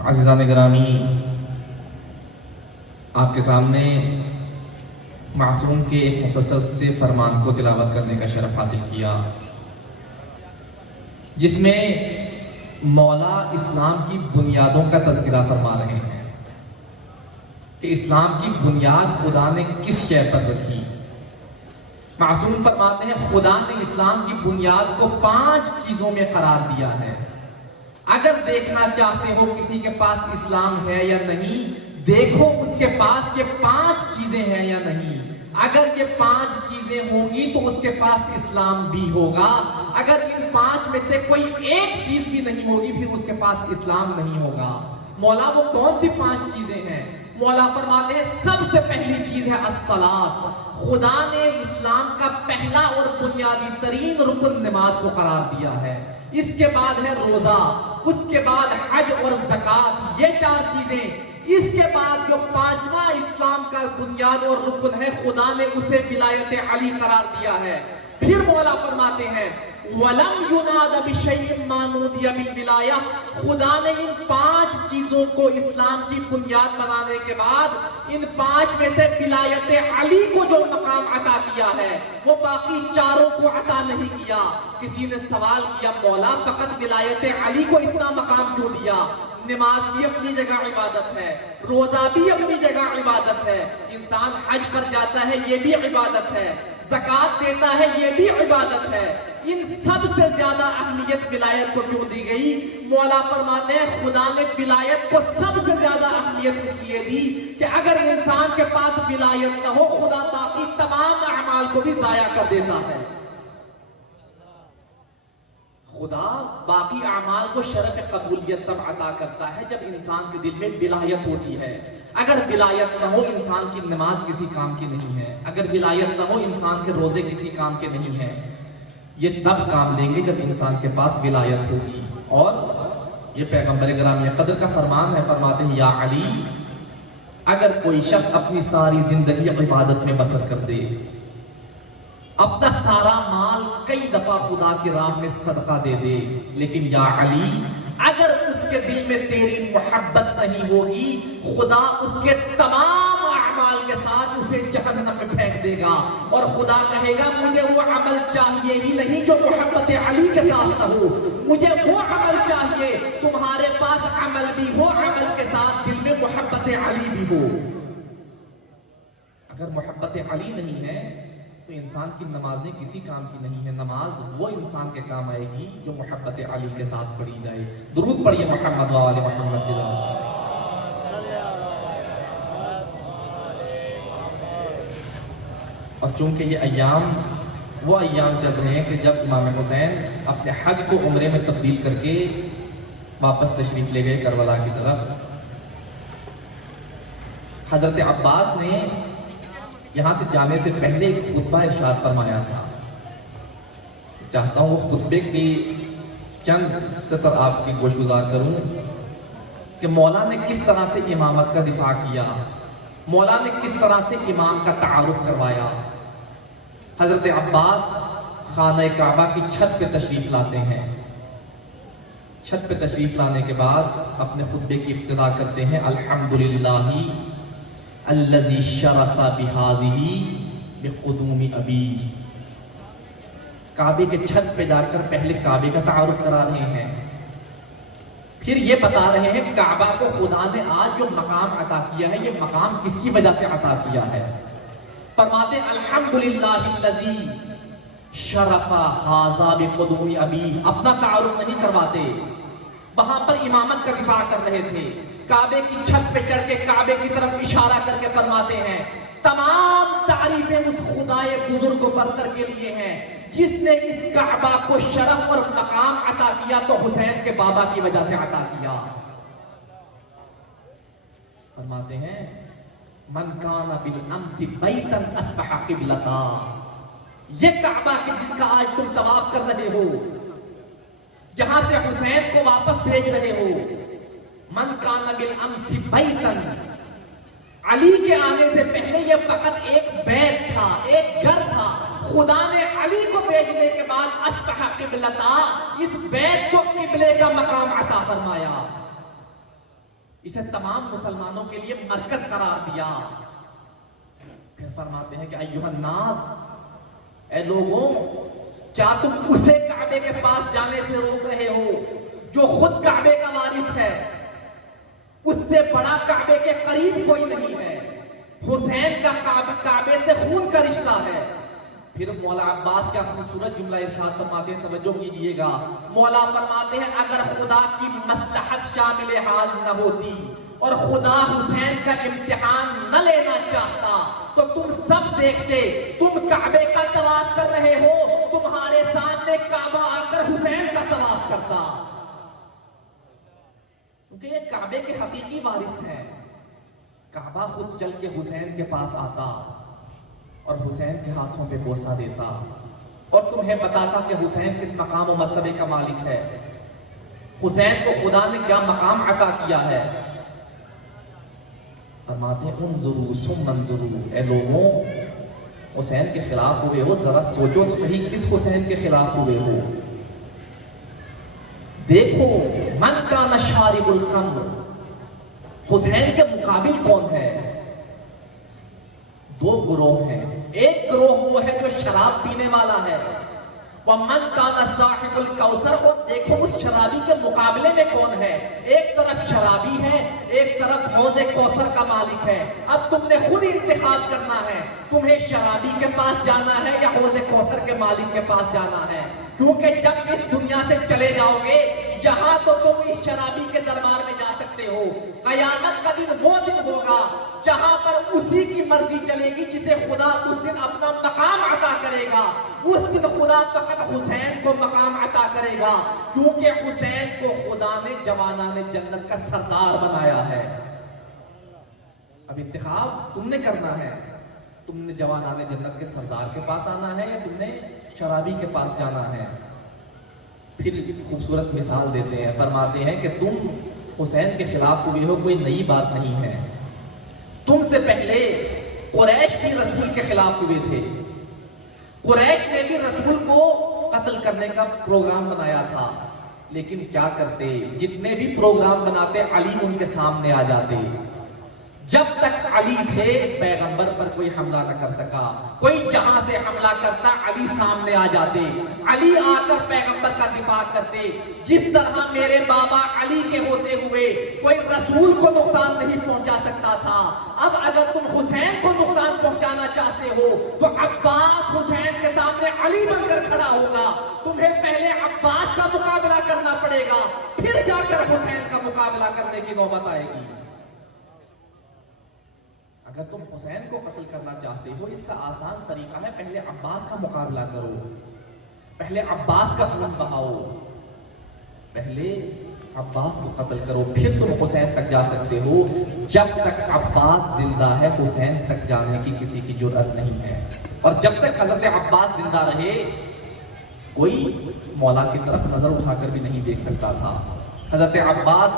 عزیزان گرامی، آپ کے سامنے معصوم کے ایک مختصر سے فرمان کو تلاوت کرنے کا شرف حاصل کیا، جس میں مولا اسلام کی بنیادوں کا تذکرہ فرما رہے ہیں کہ اسلام کی بنیاد خدا نے کس شے پر رکھی۔ معصوم فرماتے ہیں خدا نے اسلام کی بنیاد کو 5 چیزوں میں قرار دیا ہے۔ اگر دیکھنا چاہتے ہو کسی کے پاس اسلام ہے یا نہیں، دیکھو اس کے پاس یہ 5 چیزیں ہیں یا نہیں۔ اگر یہ 5 چیزیں ہوں گی تو اس کے پاس اسلام بھی ہوگا، اگر ان 5 میں سے کوئی ایک چیز بھی نہیں ہوگی پھر اس کے پاس اسلام نہیں ہوگا۔ مولا وہ کون سی 5 چیزیں ہیں؟ مولا فرماتے ہیں سب سے پہلی چیز ہے الصلاۃ۔ خدا نے اسلام کا پہلا اور بنیادی ترین رکن نماز کو قرار دیا ہے۔ اس کے بعد ہے روزہ، اس کے بعد حج اور زکوٰۃ، یہ 4 چیزیں۔ اس کے بعد جو 5واں اسلام کا بنیاد اور رکن ہے، خدا نے اسے ولایت علی قرار دیا ہے۔ پھر مولا فرماتے ہیں وَلَمْ يُنَادَ بِشَيْءٍ مَّا نُودِيَ بِالْوِلَایَةِ۔ خدا نے ان 5 چیزوں کو اسلام کی بنیاد بنانے کے بعد ان 5 میں سے ولایت علی کو جو مقام عطا کیا ہے وہ باقی 4 کو عطا نہیں کیا۔ کسی نے سوال کیا مولا فقط ولایت علی کو اتنا مقام کیوں دیا؟ نماز بھی اپنی جگہ عبادت ہے، روزہ بھی اپنی جگہ عبادت ہے، انسان حج پر جاتا ہے یہ بھی عبادت ہے، زکوٰۃ دیتا ہے یہ بھی عبادت ہے۔ ان سب سے زیادہ اہمیت ولایت کو کیوں دی گئی؟ مولا فرماتے ہیں خدا نے ولایت کو سب سے زیادہ اہمیت اس لیے دی کہ اگر انسان کے پاس ولایت نہ ہو خدا باقی تمام اعمال کو بھی ضائع کر دیتا ہے۔ خدا باقی اعمال کو شرف قبولیت تب عطا کرتا ہے جب انسان کے دل میں ولایت ہوتی ہے۔ اگر ولایت نہ ہو انسان کی نماز کسی کام کی نہیں ہے، اگر ولایت نہ ہو انسان کے روزے کسی کام کے نہیں ہیں۔ یہ تب کام دیں گے جب انسان کے پاس ولایت ہوگی۔ اور یہ پیغمبر گرامی قدر کا فرمان ہے، فرماتے ہیں یا علی اگر کوئی شخص اپنی ساری زندگی عبادت میں بسر کر دے، اپنا سارا مال کئی دفعہ خدا کی راہ میں صدقہ دے دے، لیکن یا علی اگر اس کے دل میں تیری محبت نہیں ہوگی خدا اس کے تمام اعمال کے ساتھ اسے جہنم میں پھینک دے گا، اور خدا کہے گا مجھے وہ عمل چاہیے ہی نہیں جو محبت علی کے ساتھ نہ ہو، مجھے وہ عمل چاہیے تمہارے پاس عمل بھی ہو، عمل کے ساتھ دل میں محبت علی بھی ہو۔ اگر محبت علی نہیں ہے تو انسان کی نمازیں کسی کام کی نہیں ہے۔ نماز وہ انسان کے کام آئے گی جو محبت علی کے ساتھ پڑھی جائے۔ درود پڑھیے محمد و آل محمد کی ذات۔ اور چونکہ یہ ایام وہ ایام چل رہے ہیں کہ جب امام حسین اپنے حج کو عمرے میں تبدیل کر کے واپس تشریف لے گئے کربلا کی طرف، حضرت عباس نے یہاں سے جانے سے پہلے ایک خطبہ ارشاد فرمایا تھا۔ چاہتا ہوں وہ خطبے کی چند سطر آپ کی گوش گزار کروں کہ مولا نے کس طرح سے امامت کا دفاع کیا، مولا نے کس طرح سے امام کا تعارف کروایا۔ حضرت عباس خانہ کعبہ کی چھت پہ تشریف لاتے ہیں۔ چھت پہ تشریف لانے کے بعد اپنے خطبے کی ابتدا کرتے ہیں الحمدللہ الذی شرف بہذہ بقدوم ابی۔ کعبے کے چھت پہ جا کر پہلے کعبے کا تعارف کرا رہے ہیں، پھر یہ بتا رہے ہیں کعبہ کو خدا نے آج جو مقام عطا کیا ہے یہ مقام کس کی وجہ سے عطا کیا ہے۔ فرماتے ہیں الحمدللہ الذی شرف ھذا بقدوم ابی۔ اپنا تعارف نہیں کرواتے، وہاں پر امامت کا دفاع کر رہے تھے۔ کعبے کی چھت پہ چڑھ کے کعبے کی طرف اشارہ کر کے فرماتے ہیں تمام تعریفیں اس خدائے بزرگ و برتر کے لیے ہیں جس نے اس کعبہ کو شرف اور مقام عطا کیا تو حسین کے بابا کی وجہ سے عطا کیا۔ فرماتے ہیں من کان بالامس بیتا اصبح قبلتا۔ یہ کعبہ کہ جس کا آج تم طواف کر رہے ہو، جہاں سے حسین کو واپس بھیج رہے ہو، من کان بالامس بیتا، علی کے آنے سے پہلے یہ فقط ایک بیت تھا، ایک گھر تھا۔ خدا نے علی کو بھیجنے کے بعد اصبح قبلتا، اس بیت کو قبلے کا مقام عطا فرمایا۔ اسے تمام مسلمانوں کے لیے مرکز قرار دیا. پھر فرماتے ہیں کہ ایھا الناس، اے لوگوں، کیا تم اسے کعبے کے پاس جانے سے روک رہے ہو جو خود کعبے کا وارث ہے؟ اس سے بڑا کعبے کے قریب کوئی نہیں ہے. حسین کا کعبے سے خون کا رشتہ ہے. پھر مولا عباس کیا خوبصورت جملہ ارشاد فرماتے ہیں، توجہ کیجئے گا. مولا فرماتے ہیں اگر خدا کی مصلحت شامل حال نہ ہوتی اور خدا حسین کا امتحان نہ لینا چاہتا تو تم سب دیکھتے. تم کعبے کا طواف کر رہے ہو، تمہارے سامنے کعبہ آ کر حسین کا طواف کرتا، کیونکہ یہ کعبے کے حقیقی وارث ہیں. کعبہ خود چل کے حسین کے پاس آتا اور حسین کے ہاتھوں پہ بوسہ دیتا اور تمہیں بتاتا کہ حسین کس مقام و مرتبے کا مالک ہے، حسین کو خدا نے کیا مقام عطا کیا ہے. فرماتے ہیں انظروا ثم انظروا، اے لوگوں، حسین کے خلاف ہوئے ہو، ذرا سوچو تو صحیح کس حسین کے خلاف ہوئے ہو. دیکھو من کان شارب الخمر، حسین کے مقابل کون ہے؟ دو گروہ ہیں. ایک گروہ وہ ہے جو شراب پینے والا ہے، وَمَنْ كَانَ صَاحِبُ الْكَوْثَرِ، اور دیکھو اس شرابی کے مقابلے میں کون ہے. ایک طرف شرابی ہے، ایک طرف حوض کوثر کا مالک ہے. اب تم نے خود انتخاب کرنا ہے، تمہیں شرابی کے پاس جانا ہے یا حوض کوثر کے مالک کے پاس جانا ہے. کیونکہ جب اس دنیا سے چلے جاؤ گے، یہاں تو تم اس شرابی کے دربار میں جا سکتے ہو. قیامت کا دن وہ دن ہوگا جہاں پر اسی کی مرضی چلے گی جسے خدا اس دن اپنا مقام عطا کرے گا. اس دن خدا فقط حسین کو مقام عطا کرے گا، کیونکہ حسین کو خدا نے جوانان جنت کا سردار بنایا ہے. اب انتخاب تم نے کرنا ہے، تم نے جوانان جنت کے سردار کے پاس آنا ہے یا تم نے شرابی کے پاس جانا ہے. پھر خوبصورت مثال دیتے ہیں، فرماتے ہیں کہ تم حسین کے خلاف ہوئے ہو، کوئی نئی بات نہیں ہے. تم سے پہلے قریش بھی رسول کے خلاف ہوئے تھے. قریش نے بھی رسول کو قتل کرنے کا پروگرام بنایا تھا، لیکن کیا کرتے، جتنے بھی پروگرام بناتے علی ان کے سامنے آ جاتے. جب تک علی تھے پیغمبر پر کوئی حملہ نہ کر سکا. کوئی جہاں سے حملہ کرتا علی سامنے آ جاتے، علی آ کر پیغمبر کا دفاع کرتے. جس طرح میرے بابا علی کے ہوتے ہوئے کوئی رسول کو نقصان نہیں پہنچا سکتا تھا، اب اگر تم حسین کو نقصان پہنچانا چاہتے ہو تو عباس حسین کے سامنے علی بن کر کھڑا ہوگا. تمہیں پہلے عباس کا مقابلہ کرنا پڑے گا، پھر جا کر حسین کا مقابلہ کرنے کی نوبت آئے گی. اگر تم حسین کو قتل کرنا چاہتے ہو، اس کا آسان طریقہ ہے پہلے عباس کا مقابلہ کرو، پہلے عباس کا خون بہاؤ، پہلے عباس کو قتل کرو، پھر تم حسین تک جا سکتے ہو. جب تک عباس زندہ ہے حسین تک جانے کی کسی کی جرأت نہیں ہے. اور جب تک حضرت عباس زندہ رہے کوئی مولا کی طرف نظر اٹھا کر بھی نہیں دیکھ سکتا تھا. حضرت عباس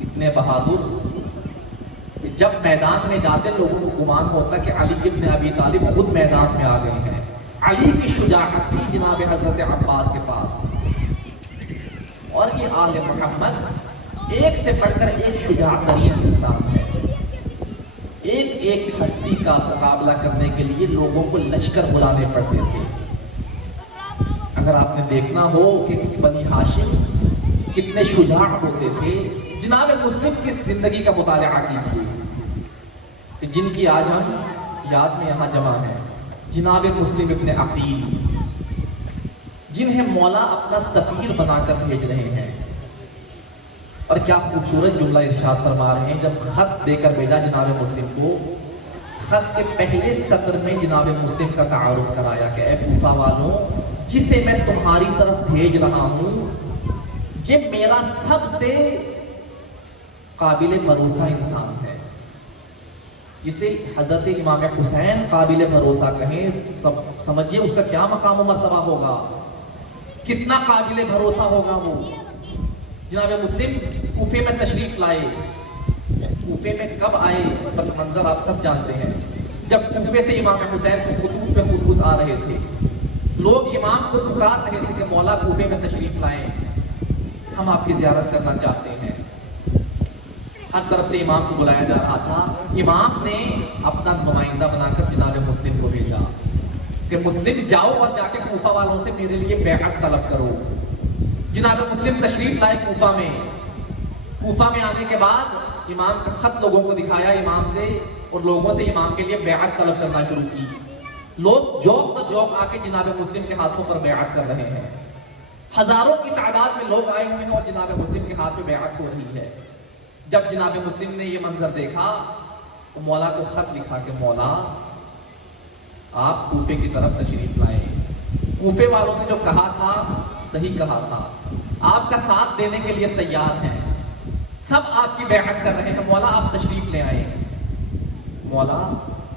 اتنے بہادر، جب میدان میں جاتے لوگوں کو گمان ہوتا کہ علی ابن ابی طالب خود میدان میں آ گئے ہیں. علی کی شجاعت تھی جناب حضرت عباس کے پاس. اور یہ آل محمد ایک سے بڑھ کر ایک شجاع ترین انسان ہے. ایک ایک ہستی کا مقابلہ کرنے کے لیے لوگوں کو لشکر بلانے پڑتے تھے. اگر آپ نے دیکھنا ہو کہ بنی ہاشم کتنے شجاع ہوتے تھے، جناب مسلم کی زندگی کا مطالعہ کیجیے کہ جن کی آج ہم یاد میں یہاں جمع ہیں. جناب مسلم ابن عقیل، جنہیں مولا اپنا سفیر بنا کر بھیج رہے ہیں. اور کیا خوبصورت جملہ ارشاد فرما رہے ہیں. جب خط دے کر بھیجا جناب مسلم کو، خط کے پہلے سطر میں جناب مسلم کا تعارف کرایا کہ اے کوفہ والوں، جسے میں تمہاری طرف بھیج رہا ہوں یہ میرا سب سے قابل بھروسہ انسان ہے. اسے حضرت امام حسین قابل بھروسہ کہیں، سمجھیے اس کا کیا مقام و مرتبہ ہوگا، کتنا قابل بھروسہ ہوگا وہ. جناب مسلم کوفے میں تشریف لائے. کوفے میں کب آئے بس منظر آپ سب جانتے ہیں. جب کوفے سے امام حسین کو خطوط پہ خطوط آ رہے تھے، لوگ امام کو پکار رہے تھے کہ مولا کوفے میں تشریف لائیں، ہم آپ کی زیارت کرنا چاہتے ہیں. ہر طرف سے امام کو بلایا جا رہا تھا. امام نے اپنا نمائندہ بنا کر جناب مسلم کو بھیجا کہ مسلم جاؤ اور جا کے کوفہ والوں سے میرے لیے بیعت طلب کرو. جناب مسلم تشریف لائے کوفہ میں. کوفہ میں آنے کے بعد امام کا خط لوگوں کو دکھایا امام سے، اور لوگوں سے امام کے لیے بیعت طلب کرنا شروع کی. لوگ جوک نہ جوک آ کے جناب مسلم کے ہاتھوں پر بیعت کر رہے ہیں. ہزاروں کی تعداد میں لوگ آئے ہوئے ہیں اور جناب مسلم کے ہاتھ میں بیعت ہو رہی ہے. جب جناب مسلم نے یہ منظر دیکھا تو مولا کو خط لکھا کہ مولا آپ کوفے کی طرف تشریف لائیں. کوفے والوں نے جو کہا تھا صحیح کہا تھا، آپ کا ساتھ دینے کے لیے تیار ہیں، سب آپ کی بیعت کر رہے ہیں، مولا آپ تشریف لے آئیں. مولا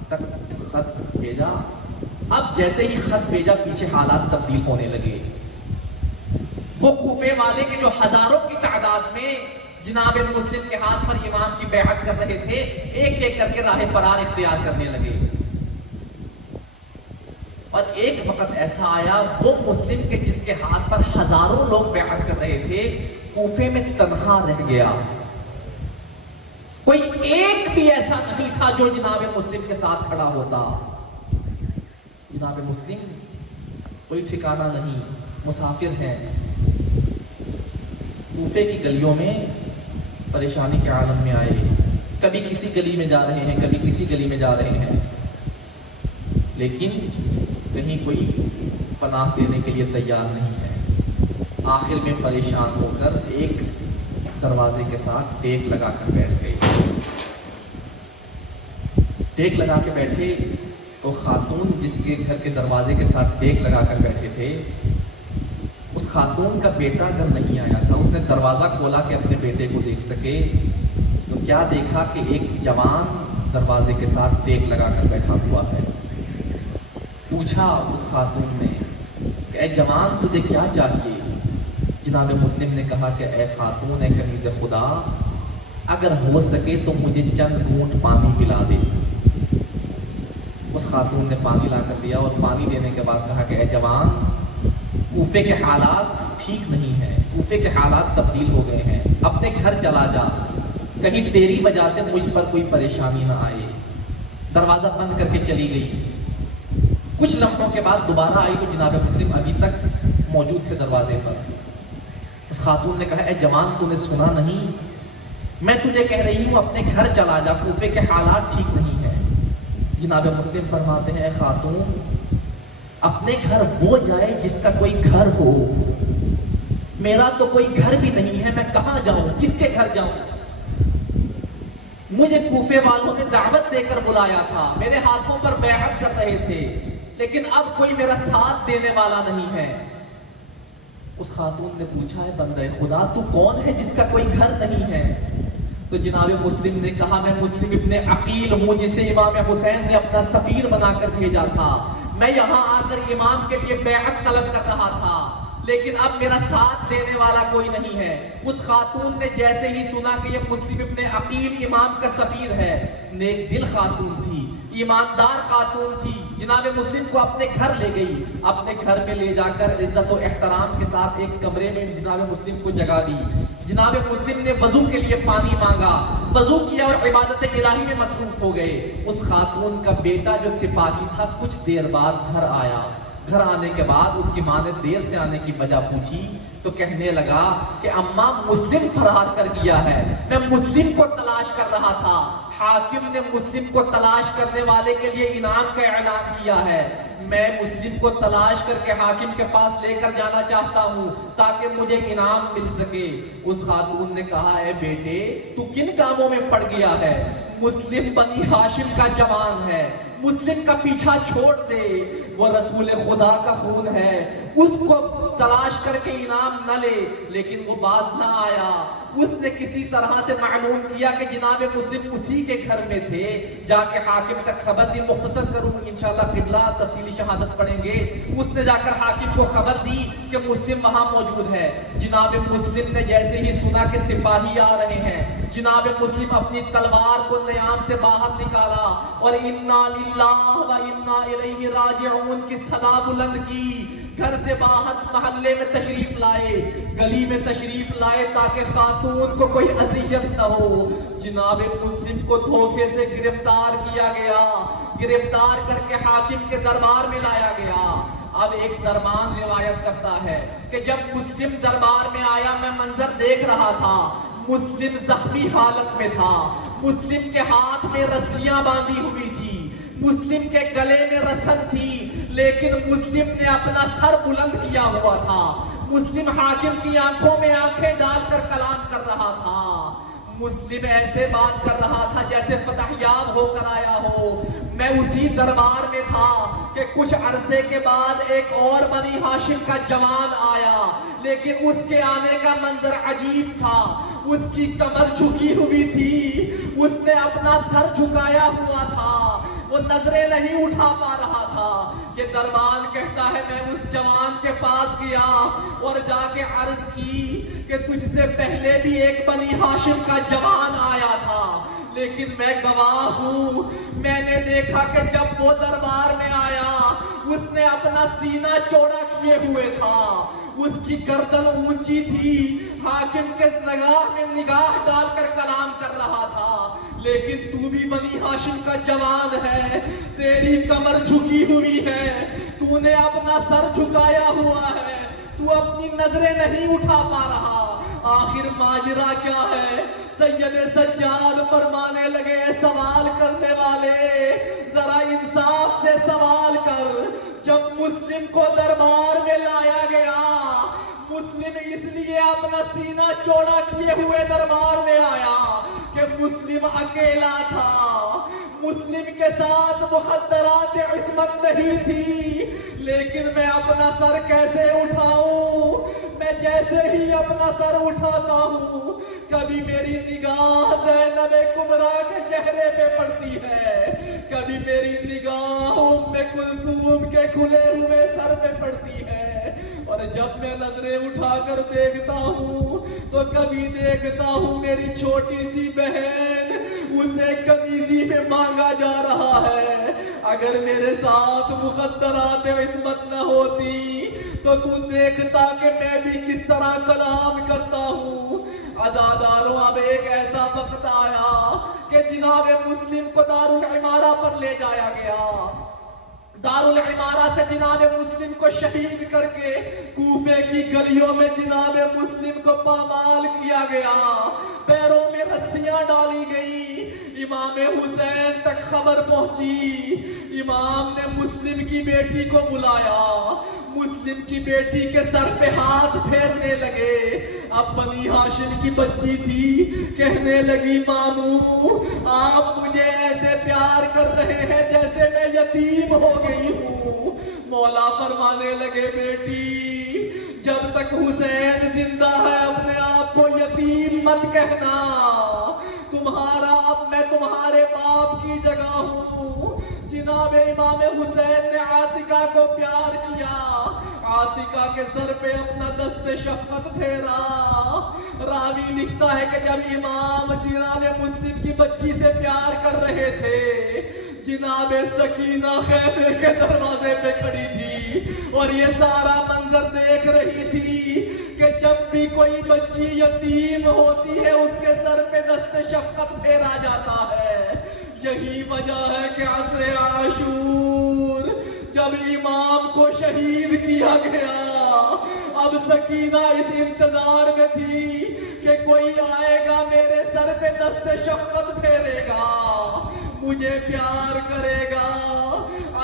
تک خط بھیجا. اب جیسے ہی خط بھیجا پیچھے حالات تبدیل ہونے لگے. وہ کوفے والے کے جو ہزاروں کی تعداد میں جناب مسلم کے ہاتھ پر امام کی بیعت کر رہے تھے، ایک ایک کر کے راہ فرار اختیار کرنے لگے. اور ایک وقت ایسا آیا وہ مسلم کے جس کے ہاتھ پر ہزاروں لوگ بیعت کر رہے تھے کوفے میں تنہا رہ گیا. کوئی ایک بھی ایسا نہیں تھا جو جناب مسلم کے ساتھ کھڑا ہوتا. جناب مسلم کوئی ٹھکانہ نہیں، مسافر ہیں. کوفے کی گلیوں میں پریشانی کے عالم میں آئے. کبھی کسی گلی میں جا رہے ہیں، کبھی کسی گلی میں جا رہے ہیں، لیکن کہیں کوئی پناہ دینے کے لیے تیار نہیں ہے. آخر میں پریشان ہو کر ایک دروازے کے ساتھ ٹیک لگا کر بیٹھ گئے. ٹیک لگا کے بیٹھے تو خاتون جس کے گھر کے دروازے کے ساتھ ٹیک لگا کر بیٹھے تھے، اس خاتون کا بیٹا گھر نہیں آیا تھا. اس نے دروازہ کھولا کہ اپنے بیٹے کو دیکھ سکے تو کیا دیکھا کہ ایک جوان دروازے کے ساتھ ٹیک لگا کر بیٹھا ہوا ہے. پوچھا اس خاتون نے کہ اے جوان تجھے کیا چاہیے؟ جناب مسلم نے کہا کہ اے خاتون، اے کنیز خدا، اگر ہو سکے تو مجھے چند گھونٹ پانی پلا دے. اس خاتون نے پانی لا کر دیا اور پانی دینے کے بعد کہا کہ اے جوان، کوفے کے حالات ٹھیک نہیں ہیں، کوفے کے حالات تبدیل ہو گئے ہیں، اپنے گھر چلا جا، کہیں تیری وجہ سے مجھ پر کوئی پریشانی نہ آئے. دروازہ بند کر کے چلی گئی. کچھ لمحوں کے بعد دوبارہ آئی تو جناب مسلم ابھی تک موجود تھے دروازے پر. اس خاتون نے کہا اے جوان تو نے سنا نہیں؟ میں تجھے کہہ رہی ہوں اپنے گھر چلا جا، کوفے کے حالات ٹھیک نہیں ہیں. جناب مسلم فرماتے ہیں اے خاتون، اپنے گھر وہ جائے جس کا کوئی گھر ہو، میرا تو کوئی گھر بھی نہیں ہے، میں کہاں جاؤں، کس کے گھر جاؤں؟ مجھے کوفے والوں نے دعوت دے کر بلایا تھا، میرے ہاتھوں پر بیعت کر رہے تھے، لیکن اب کوئی میرا ساتھ دینے والا نہیں ہے. اس خاتون نے پوچھا ہے بندہ خدا تو کون ہے جس کا کوئی گھر نہیں ہے؟ تو جناب مسلم نے کہا میں مسلم ابن عقیل ہوں جسے امام حسین نے اپنا سفیر بنا کر بھیجا تھا. میں یہاں آ کر امام کے لیے بیعت طلب کر رہا تھا، لیکن اب میرا ساتھ دینے والا کوئی نہیں ہے. اس خاتون نے جیسے ہی سنا کہ یہ مسلم ابن عقیل امام کا سفیر ہے، نیک دل خاتون تھی، ایماندار خاتون تھی، جناب مسلم کو اپنے گھر لے گئی. اپنے گھر میں لے جا کر عزت و احترام کے ساتھ ایک کمرے میں جناب مسلم کو جگہ دی. جناب مسلم نے وضو کے لیے پانی مانگا، وضو کیا اور عبادت الہی میں مصروف ہو گئے. اس خاتون کا بیٹا جو سپاہی تھا کچھ دیر بعد گھر آیا. گھر آنے کے بعد اس کی ماں نے دیر سے آنے کی وجہ پوچھی تو کہنے لگا کہ اماں مسلم فرار کر گیا ہے، میں مسلم کو تلاش کر رہا تھا. حاکم نے مسلم کو تلاش کرنے والے کے لیے انعام کا اعلان کیا ہے. میں مسلم کو تلاش کر کے حاکم کے پاس لے کر جانا چاہتا ہوں تاکہ مجھے انعام مل سکے. اس خاتون نے کہا اے بیٹے تو کن کاموں میں پڑ گیا ہے؟ مسلم بنی ہاشم کا جوان ہے، مسلم کا پیچھا چھوڑ دے، وہ رسول خدا کا خون ہے، اس کو تلاش کر کے انعام نہ لے. لیکن وہ باز نہ آیا. اس نے کسی طرح سے معلوم کیا کہ جناب مسلم اسی کے گھر میں تھے. جا کے حاکم تک خبر دی. مختصر کروں انشاءاللہ قبلہ تفصیلی شہادت پڑھیں گے. اس نے جا کر حاکم کو خبر دی کہ مسلم وہاں موجود ہے. جناب مسلم نے جیسے ہی سنا کہ سپاہی آ رہے ہیں، جناب مسلم اپنی تلوار کو نیام سے باہر نکالا اور انا للہ و انا الیہ راجعون کی صدا بلند کی. گھر سے باہر محلے میں تشریف لائے، گلی میں تشریف لائے تاکہ خاتون کو کوئی اذیت نہ ہو۔ جناب مسلم کو دھوکے سے گرفتار کیا گیا، گرفتار کر کے حاکم کے دربار میں لایا گیا۔ اب ایک دربان روایت کرتا ہے کہ جب مسلم دربار میں آیا، میں منظر دیکھ رہا تھا، مسلم زخمی حالت میں تھا، مسلم کے ہاتھ میں رسیاں باندھی ہوئی تھی، مسلم کے گلے میں رسن تھی، لیکن مسلم نے اپنا سر بلند کیا ہوا تھا۔ مسلم حاکم کی آنکھوں میں آنکھیں ڈال کر کلام کر رہا تھا۔ مسلم ایسے بات کر رہا تھا جیسے فتح یاب ہو کر آیا ہو۔ میں اسی دربار میں تھا کہ کچھ عرصے کے بعد ایک اور بنی ہاشم کا جوان آیا، لیکن اس کے آنے کا منظر عجیب تھا۔ اس کی کمر جھکی ہوئی تھی، اس نے اپنا سر جھکایا ہوا تھا، وہ نظریں نہیں اٹھا پا رہا تھا۔ یہ دربان کہتا ہے میں اس جوان کے پاس گیا اور جا کے عرض کی کہ تجھ سے پہلے بھی ایک بنی ہاشم کا جوان آیا تھا، لیکن میں گواہ ہوں، میں نے دیکھا کہ جب وہ دربار میں آیا اس نے اپنا سینہ چوڑا کیے ہوئے تھا، اس کی گردن اونچی تھی، حاکم کے نگاہ میں نگاہ ڈال کر کلام کر رہا تھا، لیکن تو بھی بنی ہاشم کا جوان ہے، تیری کمر جھکی ہوئی ہے، تو نے اپنا سر جھکایا ہوا ہے، تو اپنی نظریں نہیں اٹھا پا رہا۔ آخر ماجرا کیا ہے؟ سید سجاد فرمانے لگے سوال کرنے والے ذرا انصاف سے سوال کر۔ جب مسلم کو دربار میں لایا گیا، مسلم اس لیے اپنا سینہ چوڑا کیے ہوئے دربار میں آیا کہ مسلم اکیلا تھا، مسلم کے ساتھ مخدرات عصمت نہیں تھی، لیکن میں اپنا سر کیسے اٹھاؤں؟ میں جیسے ہی اپنا سر اٹھاتا ہوں کبھی میری نگاہ زینب کبریٰ کے چہرے پہ پڑتی ہے، کبھی میری نگاہ ام کلثوم کے کھلے ہوئے سر پہ پڑتی ہے، اور جب میں نظریں اٹھا کر دیکھتا ہوں تو کبھی دیکھتا ہوں میری چھوٹی سی بہن، اسے کنیزی میں مانگا جا رہا ہے۔ اگر میرے ساتھ مخدرات عصمت نہ ہوتی تو تو دیکھتا کہ میں بھی کس طرح کلام کرتا ہوں۔ عزاداروں، اب ایک ایسا وقت آیا کہ جناب مسلم کو دارالعمارہ پر لے جایا گیا۔ دارالعمارہ سے جناب مسلم کو شہید کر کے کوفے کی گلیوں میں جناب مسلم کو پامال کیا گیا، پیروں میں رسیاں ڈالی گئی۔ امام حسین تک خبر پہنچی، امام نے مسلم کی بیٹی کو بلایا، مسلم کی بیٹی کے سر پہ ہاتھ پھیرنے لگے۔ اب بنی ہاشم کی بچی تھی، کہنے لگی ماموں آپ مجھے ایسے پیار کر رہے ہیں جیسے میں یتیم ہو گئی ہوں۔ مولا فرمانے لگے بیٹی جب تک حسین زندہ ہے اپنے آپ کو یتیم مت کہنا، تمہارا اب میں تمہارے باپ کی جگہ ہوں۔ جناب امام حسین نے عاتقہ کو پیار کیا، عاتقہ کے سر پہ اپنا دست شفقت پھیرا۔ راوی لکھتا ہے کہ جب امام جناب مسلم کی بچی سے پیار کر رہے تھے، جناب سکینہ خیمے کے دروازے پہ کھڑی تھی اور یہ سارا منظر دیکھ رہی تھی کہ جب بھی کوئی بچی یتیم ہوتی ہے اس کے سر پہ دست شفقت پھیرا جاتا ہے۔ یہی وجہ ہے کہ عصر عاشور جب امام کو شہید کیا گیا، اب سکینہ اس انتظار میں تھی کہ کوئی آئے گا میرے سر پہ دست شفقت پھیرے گا، مجھے پیار کرے گا۔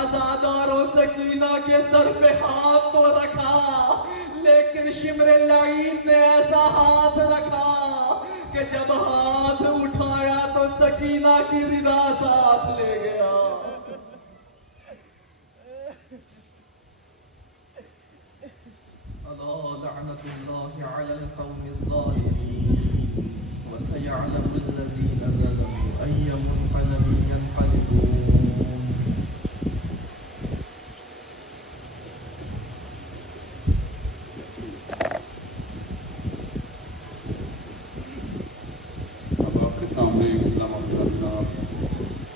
عزاداروں سکینہ کے سر پہ ہاتھ تو رکھا، لیکن شمر لعین نے ایسا ہاتھ رکھا کہ جب ہاتھ اٹھایا تو سکینہ کی رضا ساتھ لے گیا۔ لعنت اللہ علی القوم الظالمین وسيعلم الذين ظلموا أي منقلب ينقلبون۔ اب آپ کے سامنے علامہ عبداللہ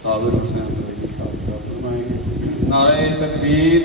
صابر حسین صاحب فرمائیں گے۔ نعرہ تکبیر،